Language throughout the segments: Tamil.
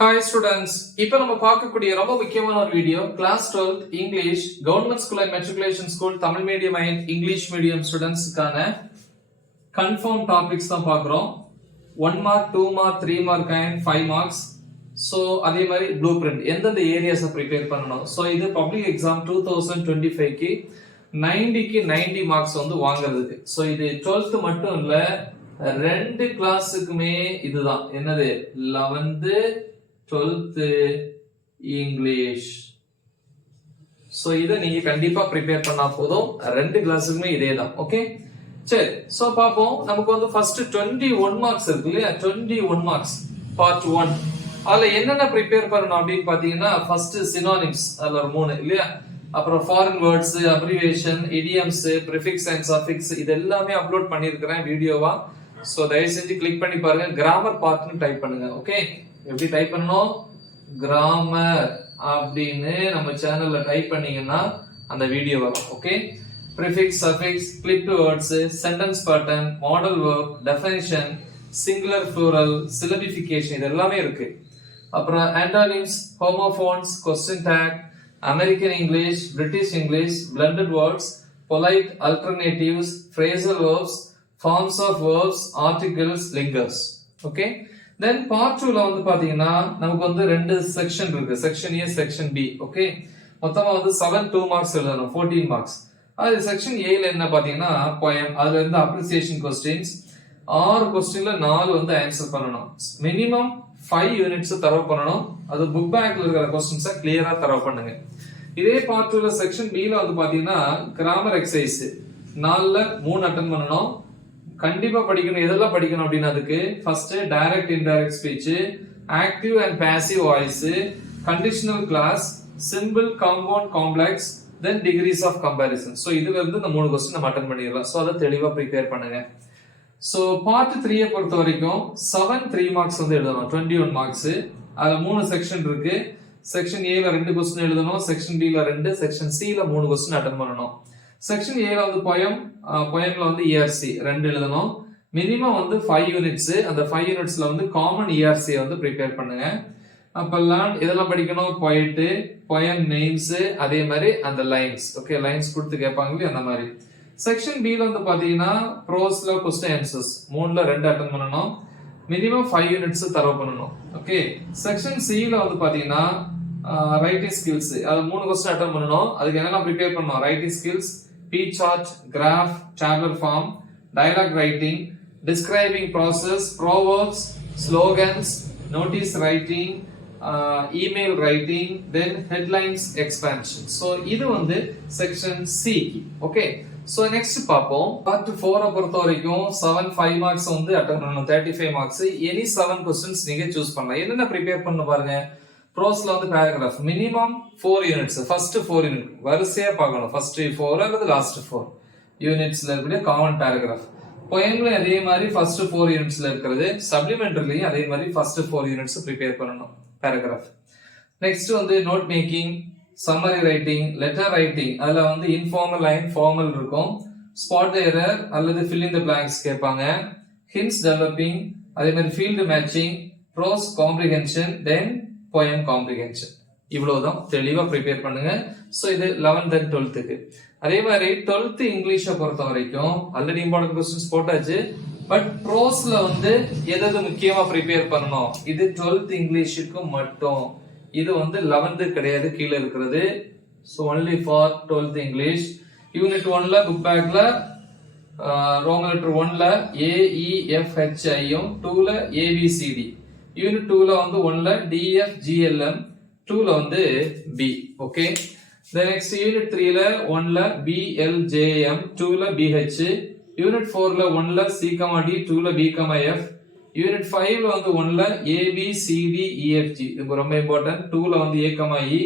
ஹாய் ஸ்டூடெண்ட்ஸ், இப்போ நம்ம பார்க்கக்கூடிய ரொம்ப முக்கியமான ஒரு video class 12 English government school and matriculation school Tamil medium and English medium ஸ்டூடெண்ட்ஸ்க்கான கன்ஃபார்ம் டாபிக்ஸ் தான் பார்க்குறோம். 1 mark 2 mark 3 mark and 5 marks. So அதே மாதிரி ப்ளூ பிரிண்ட் எந்தெந்த ஏரியாஸை ப்ரிப்பேர் பண்ணணும். ஸோ இது பப்ளிக் எக்ஸாம் 2025க்கு 90க்கு 90 மார்க்ஸ் வந்து வாங்குறதுக்கு. ஸோ இது 12th மட்டும் இல்லை, ரெண்டு கிளாஸுக்குமே இதுதான். என்னது 11th 12th இங்கிலீஷ். சோ இத நீங்க கண்டிப்பா ப்ரிப்பேர் பண்ணா போதும். ரெண்டு கிளாஸுக்குமே இதே தான். ஓகே, சரி. சோ பாப்போம். நமக்கு வந்து ஃபர்ஸ்ட் 21 மார்க்ஸ் இருக்கு இல்லையா? 21 மார்க்ஸ் பார்ட் 1. அதுல என்னென்ன ப்ரிப்பேர் பண்ணணும் அப்படின்னு பாத்தீங்கன்னா, ஃபர்ஸ்ட் சினோனிம்ஸ் அதுல ஒரு 3 இல்லையா? அப்புறம் foreign words, abbreviation, idioms, prefix and suffix இது எல்லாமே அப்லோட் பண்ணிருக்கிறேன் வீடியோவா. சோ தயவு செஞ்சு கிளிக் பண்ணி பாருங்க. கிராமர் பார்ட்னு டைப் பண்ணுங்க. ஓகே, எப்படி டைப் பண்ணணும்? கிராமர் அப்படின்னு நம்ம சேனல்ல டைப் பண்ணீங்கன்னா அந்த வீடியோ வரும். Okay, prefix, suffix, clipped words, sentence pattern, modal verb, definition, singular plural, syllabification இது எல்லாமே இருக்கு. அப்புறம் antonyms, homophones, question tag, American English, British English, blended words, polite alternatives, phrasal verbs, forms of verbs, articles, linkers. Okay, then part 2ல வந்து பாத்தீங்கன்னா நமக்கு வந்து ரெண்டு செக்ஷன் இருக்கு. செக்ஷன் ஏ, செக்ஷன் பி. ஓகே, மொத்தமா வந்து 2 மார்க்ஸ் எழுதணும், 14 மார்க்ஸ். அது செக்ஷன் ஏல என்ன பாத்தீங்கன்னா போயம். அதுல இருந்து அப்ரிசியேஷன் கொஸ்டின்ஸ் 6 கொஸ்டின்ல 4 வந்து ஆன்சர் பண்ணணும். மினிமம் 5 யூனிட்ஸ் தரவு பண்ணணும். அது புக் பேக்ல இருக்கிற கொஸ்டின்ஸை கிளியரா தரவு பண்ணுங்க. இதே பார்ட் 2ல செக்ஷன் பில வந்து பாத்தீங்கன்னா கிராமர் எக்ஸசைஸ் 4ல 3 அட்டெண்ட் பண்ணணும். கண்டிப்பா படிக்கணும். எதெல்லாம் படிக்கணும் அப்படின்னா, அதுக்கு first direct indirect speech, active and passive voice, conditional clause, simple, compound, complex, then degrees of comparison. So இதுல இருந்து இந்த 3 क्वेश्चन நம்ம அட்டெண்ட் பண்ணிடலாம். சோ அதை தெளிவா ப்ரிப்பேர் பண்ணுங்க. சோ பார்ட் 3 பொறுத்த வரைக்கும் 3 மார்க்ஸ் வந்து எழுதணும், 21 மார்க்ஸ். அதுல 3 செக்ஷன் இருக்கு. செக்ஷன் ஏல 2 क्वेश्चन எழுதணும், செக்ஷன் பி ல 2, செக்ஷன் சி ல 3 क्वेश्चन அட்டெண்ட் பண்ணணும். செக்ஷன் ஏல வந்து போயம்ல வந்து இஆர்சி 2 எழுதணும். மினிமம் வந்து 5 யூனிட்ஸ். அந்த 5 யூனிட்ஸ்ல வந்து காமன் இஆர்சி வந்து ப்ரிப்பேர் பண்ணுங்க. அப்ப லேர்ன் இதெல்லாம் படிக்கணும். போயட், போயம் நேம்ஸ், அதே மாதிரி அந்த லைன்ஸ். ஓகே, லைன்ஸ் கொடுத்து கேட்பாங்களே அந்த மாதிரி. செக்ஷன் பி ல வந்து பாத்தீங்கன்னா ப்ரோஸ்ல क्वेश्चन ஆன்சர்ஸ் 3ல 2 அட்டெண்ட் பண்ணணும். மினிமம் 5 யூனிட்ஸ் தரவு பண்ணணும். ஓகே, செக்ஷன் சி ல வந்து பாத்தீங்கன்னா ரைட்டிங் ஸ்கில்ஸ் அது 3 क्वेश्चन அட்டெண்ட் பண்ணணும். அதுக்கு என்னெல்லாம் ப்ரிப்பேர் பண்ணணும்? Writing skills, P chart, graph, tabular form, dialogue writing, describing process, proverbs, slogans, notice writing, email writing, then headlines expansion. So இது வந்து section C. Okay, so next பாப்போம். part 4 பொறுத்த வரைக்கும் 5 மார்க்ஸ் வந்து அட்டெண்ட் பண்ணணும், 35 மார்க்ஸ். எனி 7 क्वेश्चंस நீங்க சூஸ் பண்ணலாம். என்னென்ன ப்ரிப்பேர் பண்ண பாருங்க. ப்ரோஸ்ல வந்து paragraph minimum 4 units. First 4 unit வரிசையா பார்க்கணும். ஃபர்ஸ்ட் 4 அல்லது லாஸ்ட் 4 யூனிட்ஸ்ல இருக்கிற காமன் பேராகிராஃப். போயம்ல அதே மாதிரி ஃபர்ஸ்ட் 4 யூனிட்ஸ்ல இருக்கிறது. சப்ளிமெண்டரிலயும் அதே மாதிரி ஃபர்ஸ்ட் 4 யூனிட்ஸ் ப்ரிப்பேர் பண்ணணும் பேராகிராஃப். நெக்ஸ்ட் வந்து note making, summary writing, letter writing. அதுல வந்து இன்ஃபார்மல் லைன், ஃபார்மல் இருக்கும். ஸ்பாட் தி எரர் அல்லது ஃபில் இன் தி பிளாங்க்ஸ் கேட்பாங்க. ஹிண்ட்ஸ் டெவலப்பிங், அதே மாதிரி field matching, prose comprehension, then poem comprehension. இவ்வளவுதான். தெளிவா ப்ரிப்பேர் பண்ணுங்க. சோ இது 11th and 12th. அதே மாதிரி 12th இங்கிலீஷ பொறுத்த வரைக்கும் ஆல்ரெடி இம்பார்ட்டன்ட் क्वेश्चंस போட்டாச்சு. பட் ப்ரோஸ்ல வந்து எது முக்கியமா ப்ரிப்பேர் பண்ணணும், இது 12th இங்கிலீஷுக்கு மட்டும். இது வந்து 11th கிடையாது, கீழ இருக்கிறது. So only for 12th English. Unit 1ல புக் பேக்ல ரோமன் லெட்டர் 1ல A E F H I யும் 2ல A B C D. Unit 2ல வந்து 1ல D F G L M, 2ல வந்து B. ஓகே, the next யூனிட் 3ல 1ல B L J M, 2ல B H. யூனிட் 4ல 1ல C, D, 2ல B, F. யூனிட் 5ல வந்து 1ல A B C D E F G. இது ரொம்ப இம்பார்ட்டன்ட். 2ல வந்து A, E.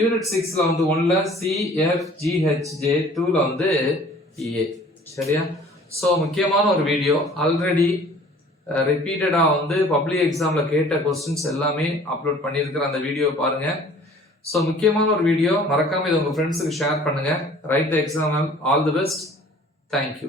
யூனிட் 6ல வந்து 1ல C F G H J, 2ல வந்து E A. சரியா? சோ முக்கியமான ஒரு வீடியோ. ஆல்ரெடி ரிப்பீட்டடா வந்து பப்ளிக் எக்ஸாம்ல கேட்ட क्वेश्चंस எல்லாமே அப்லோட் பண்ணியிருக்கிற அந்த வீடியோ பாருங்க. சோ முக்கியமான ஒரு வீடியோ. மறக்காம இதை உங்க ஃப்ரெண்ட்ஸுக்கு ஷேர் பண்ணுங்க. Right the exam. All the best. Thank you.